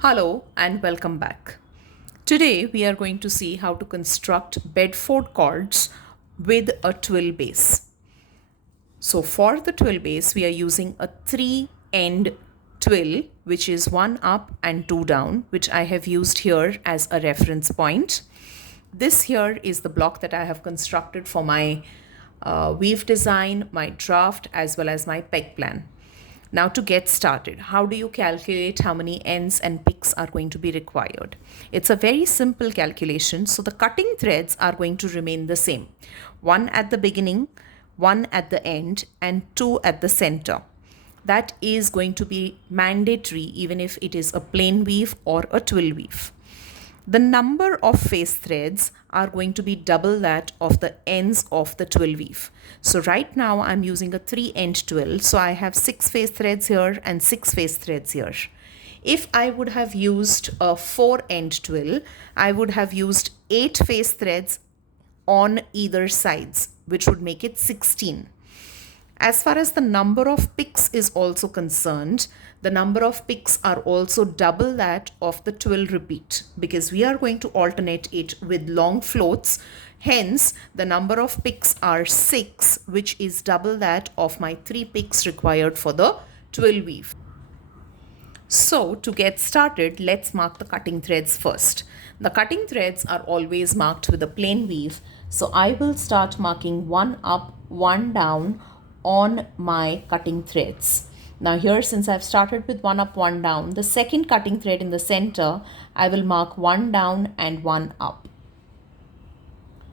Hello and welcome back. Today we are going to see how to construct Bedford chords with a twill base. So for the twill base we are using a 3-end twill, which is 1 up and 2 down, which I have used here as a reference point. This here is the block that I have constructed for my weave design, my draft, as well as my peg plan. Now to get started, how do you calculate how many ends and picks are going to be required? It's a very simple calculation. So the cutting threads are going to remain the same. One at the beginning, one at the end, and two at the center. That is going to be mandatory even if it is a plain weave or a twill weave. The number of face threads are going to be double that of the ends of the twill weave. So right now I'm using a 3-end twill. So I have 6 face threads here and 6 face threads here. If I would have used a 4-end twill, I would have used 8 face threads on either sides, which would make it 16. As far as the number of picks is also concerned, the number of picks are also double that of the twill repeat because we are going to alternate it with long floats. Hence, the number of picks are 6, which is double that of my 3 picks required for the twill weave. So to get started, let's mark the cutting threads first. The cutting threads are always marked with a plain weave. So I will start marking 1 up, 1 down on my cutting threads. Now here, since I've started with 1 up, 1 down, the second cutting thread in the center, I will mark 1 down and 1 up.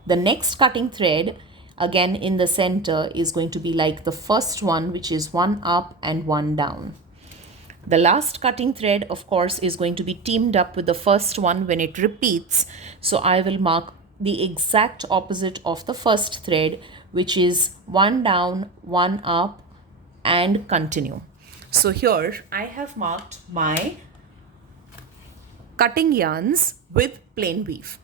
The next cutting thread, again in the center, is going to be like the first one, which is 1 up and 1 down. The last cutting thread, of course, is going to be teamed up with the first one when it repeats. So I will mark the exact opposite of the first thread, which is 1 down, 1 up, and continue. So here I have marked my cutting yarns with plain weave.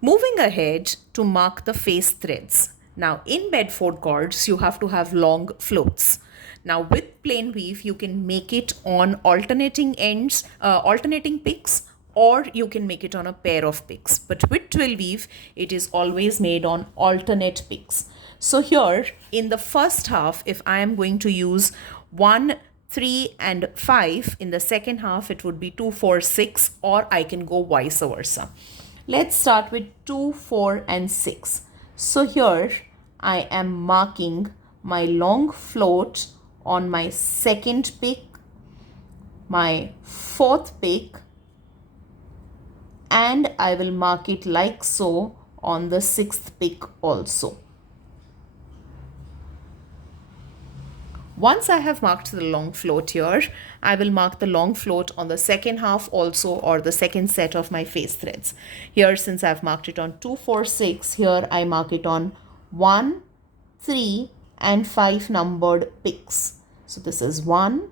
Moving ahead to mark the face threads. Now in Bedford chords, you have to have long floats. Now with plain weave, you can make it on alternating ends, alternating picks, or you can make it on a pair of picks. But with twill weave, it is always made on alternate picks. So here in the first half, if I am going to use 1, 3 and 5, in the second half it would be 2, 4, 6, or I can go vice versa. Let's start with 2, 4 and 6. So here I am marking my long float on my second pick, my fourth pick, and I will mark it like so on the sixth pick also. Once I have marked the long float here, I will mark the long float on the second half also, or the second set of my face threads. Here, since I've marked it on 2, 4, 6, here I mark it on 1, 3 and 5 numbered picks. So this is 1,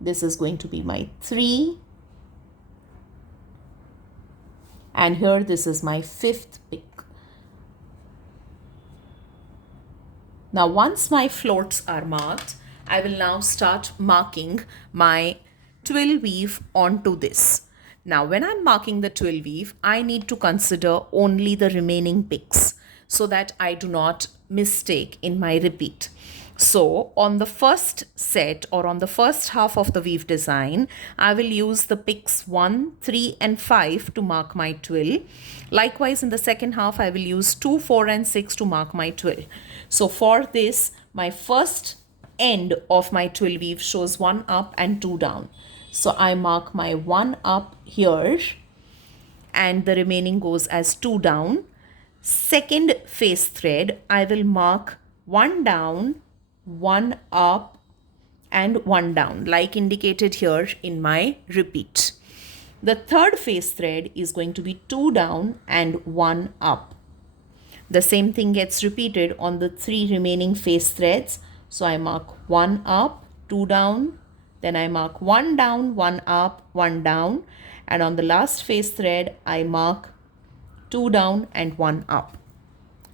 this is going to be my 3, and here this is my 5th pick. Now once my floats are marked, I will now start marking my twill weave onto this. Now when I'm marking the twill weave, I need to consider only the remaining picks so that I do not mistake in my repeat. So on the first set, or on the first half of the weave design, I will use the picks 1, 3 and 5 to mark my twill. Likewise, in the second half, I will use 2, 4 and 6 to mark my twill. So for this, my first end of my twill weave shows 1 up and 2 down. So I mark my 1 up here and the remaining goes as 2 down. Second face thread, I will mark 1 down, 1 up and 1 down, like indicated here in my repeat. The third face thread is going to be 2 down and 1 up. The same thing gets repeated on the 3 remaining face threads. So I mark 1 up, 2 down, then I mark 1 down, 1 up, 1 down, and on the last face thread I mark 2 down and 1 up.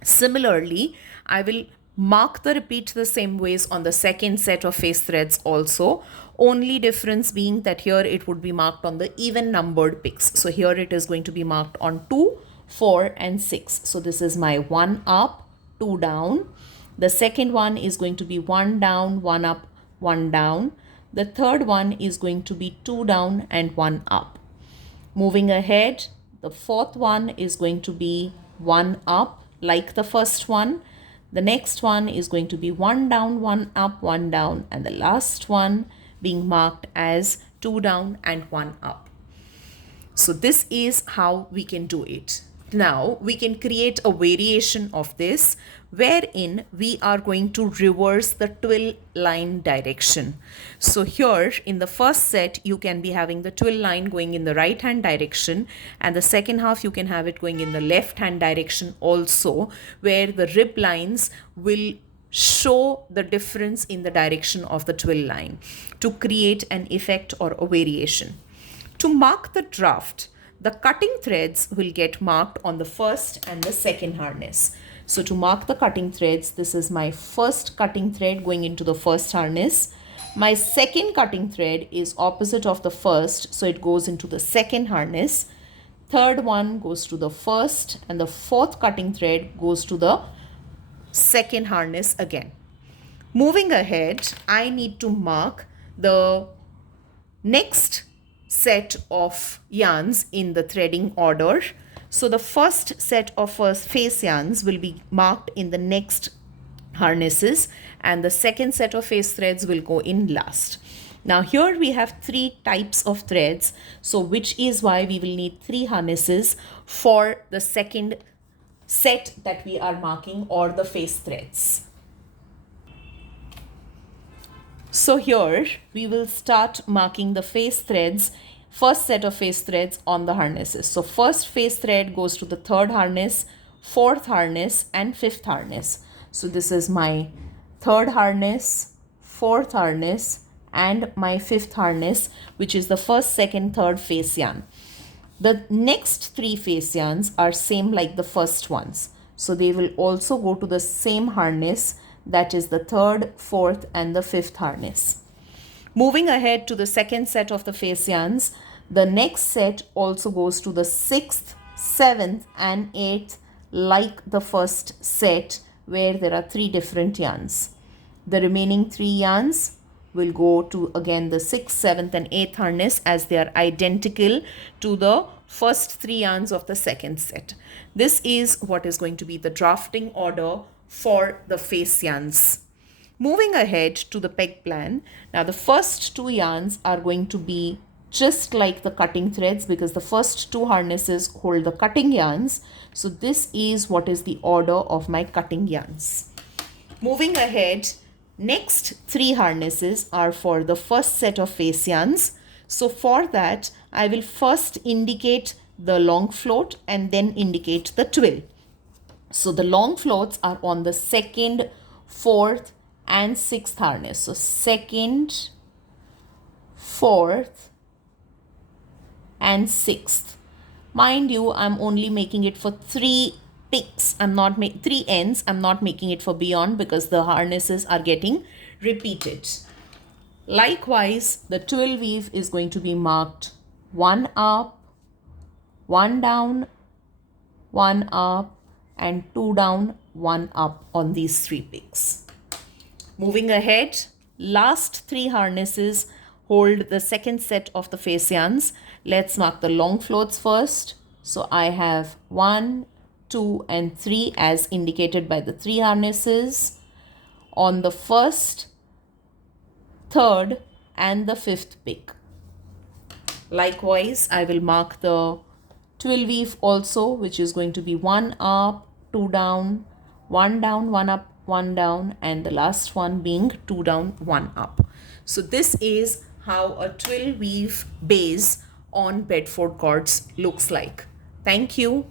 Similarly, I will mark the repeat the same ways on the second set of face threads also. Only difference being that here it would be marked on the even numbered picks. So here it is going to be marked on 2, 4 and 6. So this is my 1 up, 2 down. The second one is going to be 1 down, 1 up, 1 down. The third one is going to be 2 down and 1 up. Moving ahead, the fourth one is going to be 1 up like the first one. The next one is going to be 1 down, 1 up, 1 down, and the last one being marked as 2 down and 1 up. So this is how we can do it. Now we can create a variation of this wherein we are going to reverse the twill line direction. So here in the first set you can be having the twill line going in the right hand direction, and the second half you can have it going in the left hand direction also, where the rib lines will show the difference in the direction of the twill line to create an effect or a variation. To mark the draft, the cutting threads will get marked on the first and the second harness. So to mark the cutting threads, this is my first cutting thread going into the first harness. My second cutting thread is opposite of the first, so it goes into the second harness. Third one goes to the first, and the fourth cutting thread goes to the second harness again. Moving ahead, I need to mark the next set of yarns in the threading order. So the first set of face yarns will be marked in the next harnesses, and the second set of face threads will go in last. Now here we have 3 types of threads, so which is why we will need 3 harnesses for the second set that we are marking, or the face threads. So here we will start marking the face threads, first set of face threads on the harnesses. So first face thread goes to the third harness, fourth harness and fifth harness. So this is my third harness, fourth harness and my fifth harness, which is the first, second, third face yarn. The next 3 face yarns are same like the first ones. So they will also go to the same harness, that is the third, fourth and the fifth harness. Moving ahead to the second set of the face yarns, the next set also goes to the 6th, 7th and 8th like the first set, where there are 3 different yarns. The remaining 3 yarns will go to again the 6th, 7th and 8th harness, as they are identical to the first 3 yarns of the second set. This is what is going to be the drafting order for the face yarns. Moving ahead to the peg plan. Now the first 2 yarns are going to be just like the cutting threads, because the first 2 harnesses hold the cutting yarns. So this is what is the order of my cutting yarns. Moving ahead, next 3 harnesses are for the first set of face yarns. So for that, I will first indicate the long float and then indicate the twill. So the long floats are on the 2nd, 4th and 6th harness. So 2nd, 4th and 6th. Mind you, I'm only making it for 3 picks. I'm not 3 ends. I'm not making it for beyond, because the harnesses are getting repeated. Likewise, the twill weave is going to be marked 1 up, 1 down, 1 up and 2 down, 1 up on these 3 picks. Moving ahead, last 3 harnesses hold the second set of the face yarns. Let's mark the long floats first. So I have 1, 2 and 3 as indicated by the 3 harnesses on the first, third and the 5th pick. Likewise, I will mark the twill weave also, which is going to be 1 up, 2 down, 1 down, 1 up, 1 down, and the last one being 2 down, 1 up. So this is how a twill weave base on Bedford cords looks like. Thank you.